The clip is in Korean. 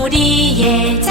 우리의